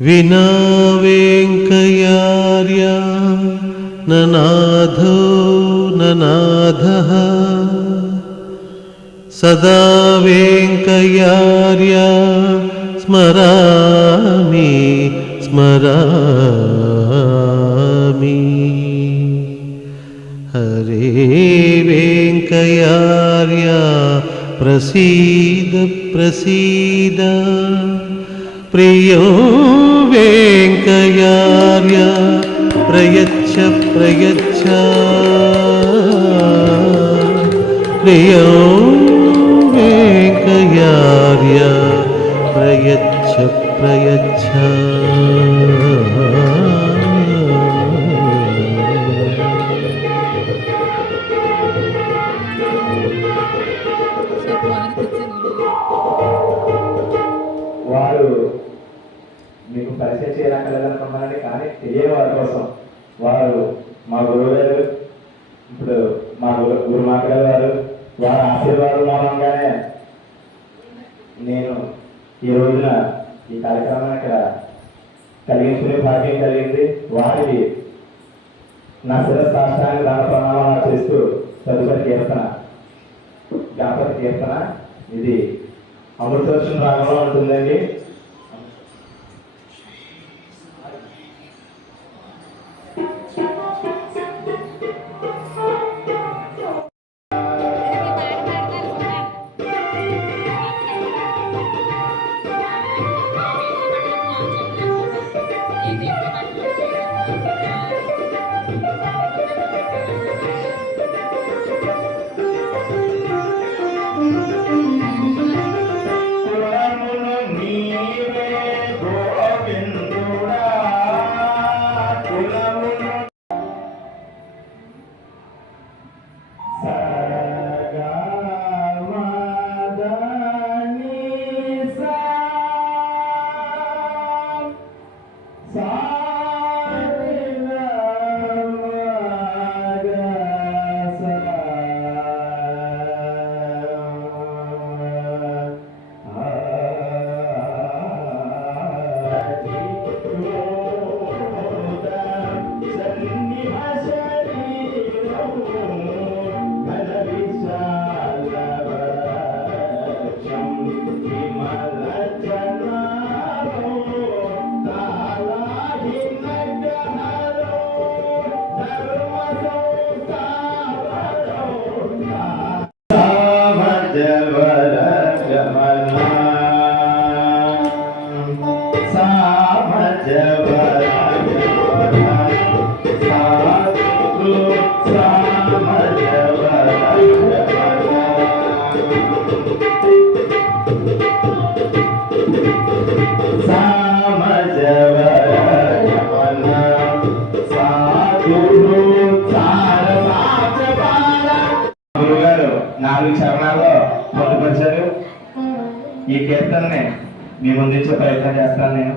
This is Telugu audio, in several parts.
विना वेङ्कयार्य ननाथो ननाथः सदा वेङ्कयार्य स्मरामि स्मरामि। हरे वेङ्कयार्य प्रसीद प्रसीद। प्रियो वेङ्कयार्य प्रयच्छ प्रयच्छ प्रियो वेङ्कयार्य प्रयच्छ प्रयच्छ వారు మీకు పరిచయం చేయడానికి కానీ తెలియని వారి కోసం వారు మా గురువు గారు ఇప్పుడు మా గురు గురుమాకడ గారు వారి ఆశీర్వాదం మూలంగానే నేను ఈ రోజున ఈ కార్యక్రమాన్ని ఇక్కడ కలిగించుకునే భాగ్యం కలిగింది. వారికి నా శిరస్థాష్టానికి దాన ప్రణామాలు చేస్తూ తదుపరి కీర్తన గణపతి కీర్తన ఇది అమృతోత్సవం రాగంలో ఉంటుందండి. నాలుగు చరణాల్లో పొందుపరిచారు ఈ కీర్తనని మీ ముందుంచే ప్రయత్నం చేస్తాను నేను.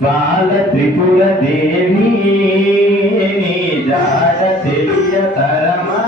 బాల త్రిపుర దేవి జాడ తెలియ తరమా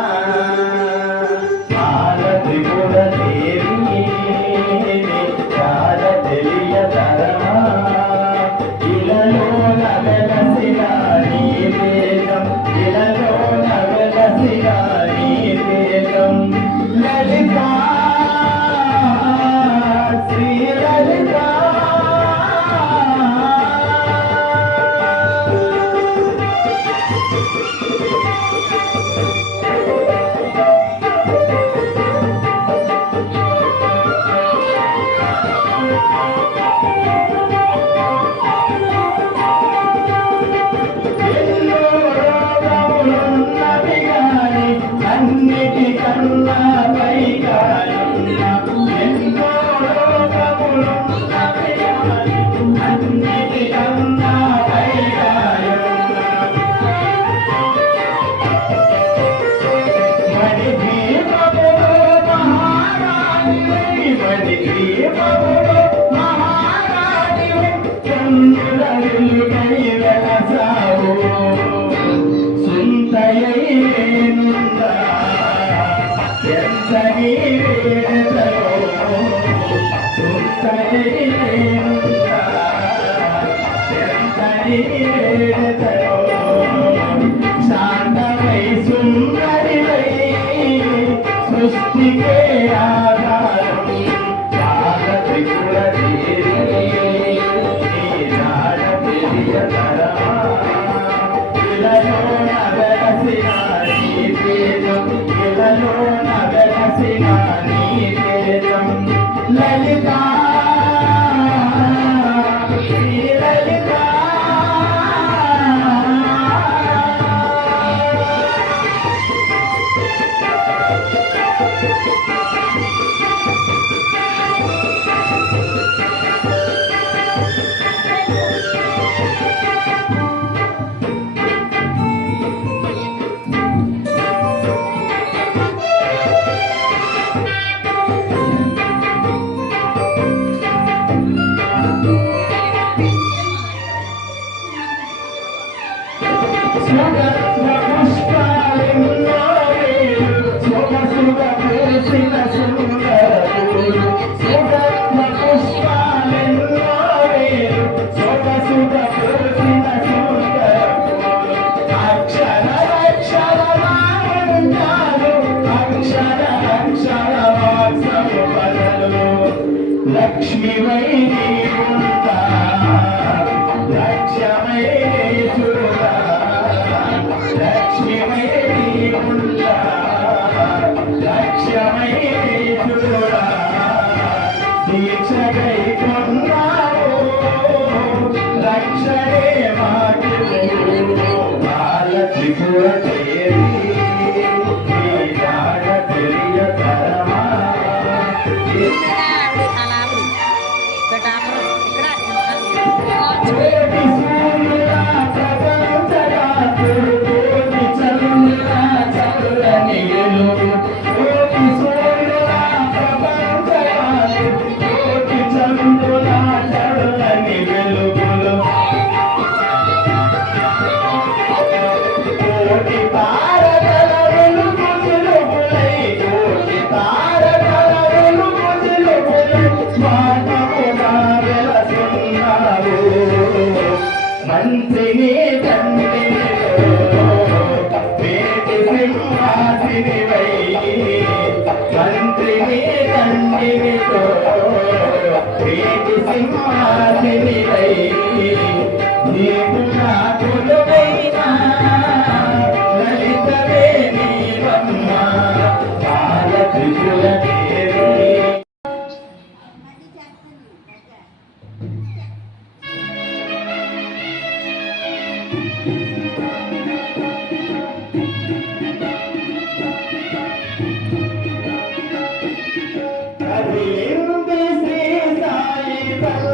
Leylim సింహాసిని people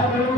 Yeah.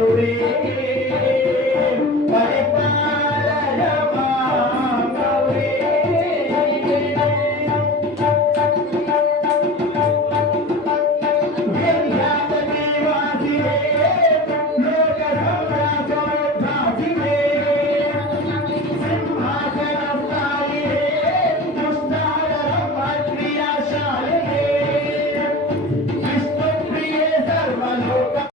Maria.